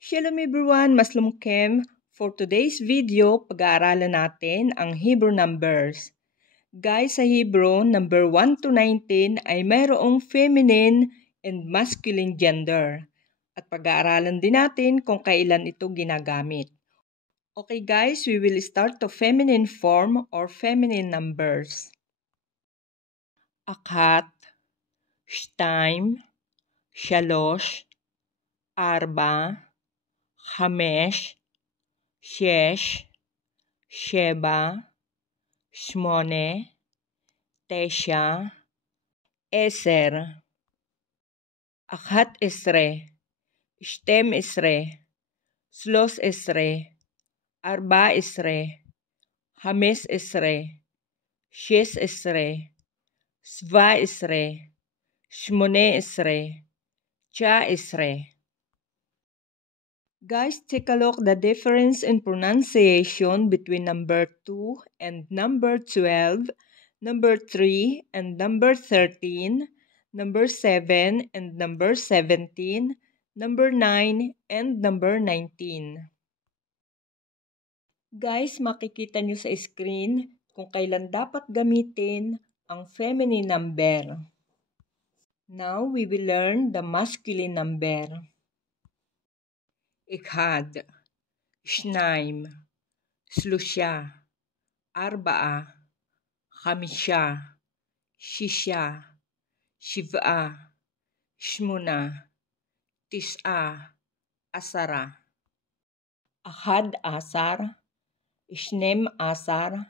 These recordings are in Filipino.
Shalom everyone, Maslum Kem. For today's video, pag-aaralan natin ang Hebrew numbers. Guys, sa Hebrew, number 1 to 19 ay mayroong feminine and masculine gender. At pag-aaralan din natin kung kailan ito ginagamit. Okay guys, we will start to feminine form or feminine numbers. Akat, shtayim, shalosh, arba, חמש, שש, שבע, שמונה, תשע, 10, 11, 12, 13, 14, 15, 16, 17, 18, 19. Guys, take a look the difference in pronunciation between number 2 and number 12, number 3 and number 13, number 7 and number 17, number 9 and number 19. Guys, makikita nyo sa screen kung kailan dapat gamitin ang feminine number. Now, we will learn the masculine number. אחד, שניים, שלושה, ארבעה, חמישה, שישה, שבעה, שמונה, תשעה, 10, 11, 12, 13, 14,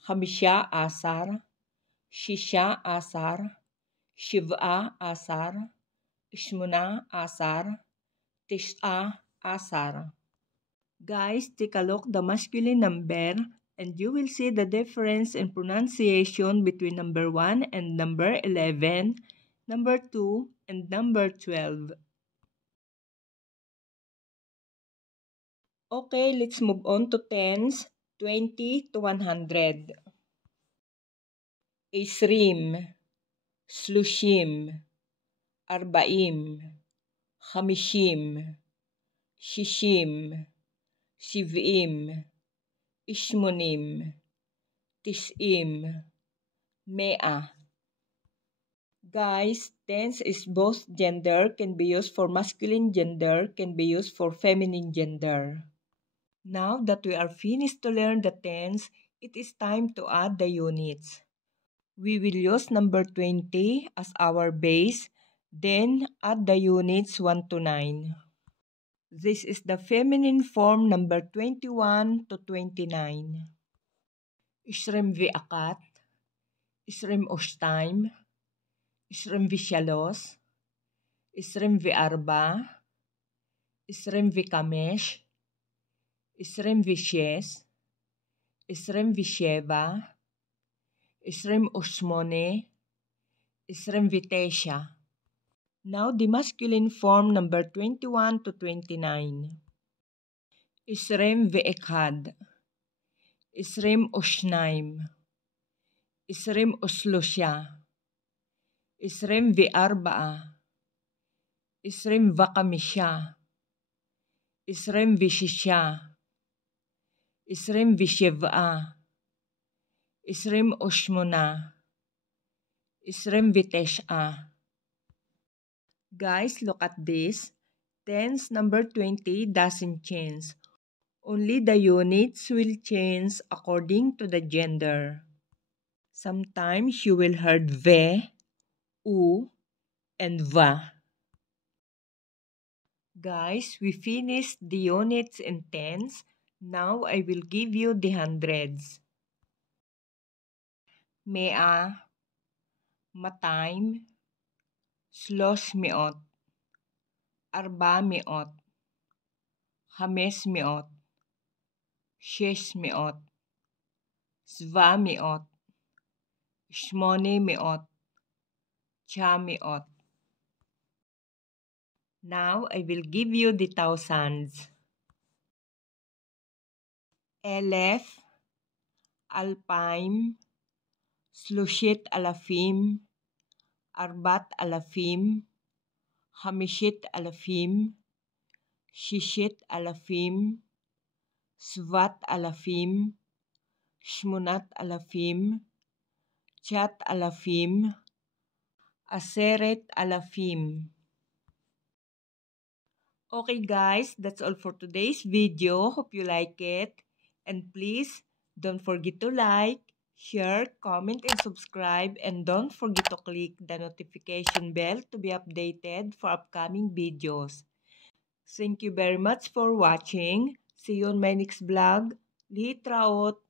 15, 16, 17, 18, 19. Guys, take a look the masculine number and you will see the difference in pronunciation between number 1 and number 11, number 2 and number 12. Okay, let's move on to tens, 20 to 100. Isrim, Slushim, Arbaim, Hamishim, Shishim, Shiv'im, Ishmonim, Tis'im, Mea. Guys, tens is both gender, can be used for masculine gender, can be used for feminine gender. Now that we are finished to learn the tens, it is time to add the units. We will use number 20 as our base, then add the units 1 to 9. This is the feminine form number 21 to 29. Isrim v'akat, Isrim oshtayim, Isrim v'shalosh, Isrim v'arba, Isrim v'kamesh, Isrim v'shes, Isrim v'sheva, Isrim ushmone, Isrim v'tesha. Now the masculine form number 21 to 29. Isrim v'ekhad, Isrim oshnayim, Isrim uslosha, Isrim v'arba'a, Isrim v'kamisha, Isrim v'shisha, Isrim v'shev'a, Isrim ushmona, Isrim v'tesh'a. Guys, look at this. Tens number 20 doesn't change. Only the units will change according to the gender. Sometimes you will heard ve, u, and va. Guys, we finished the units in tens. Now I will give you the hundreds. Mea, matayim, 300, 400, 500, 600, 700, 800, 900. Now I will give you the thousands. Elef, alpaim, 3,000, Arbat alafim, Hamishit alafim, Shishit alafim, Svat alafim, Shmunat alafim, Chat alafim, Aseret alafim. Okay guys, that's all for today's video. Hope you like it. And please, don't forget to like, share, comment, and subscribe. And don't forget to click the notification bell to be updated for upcoming videos. Thank you very much for watching. See you on my next vlog. Litraot!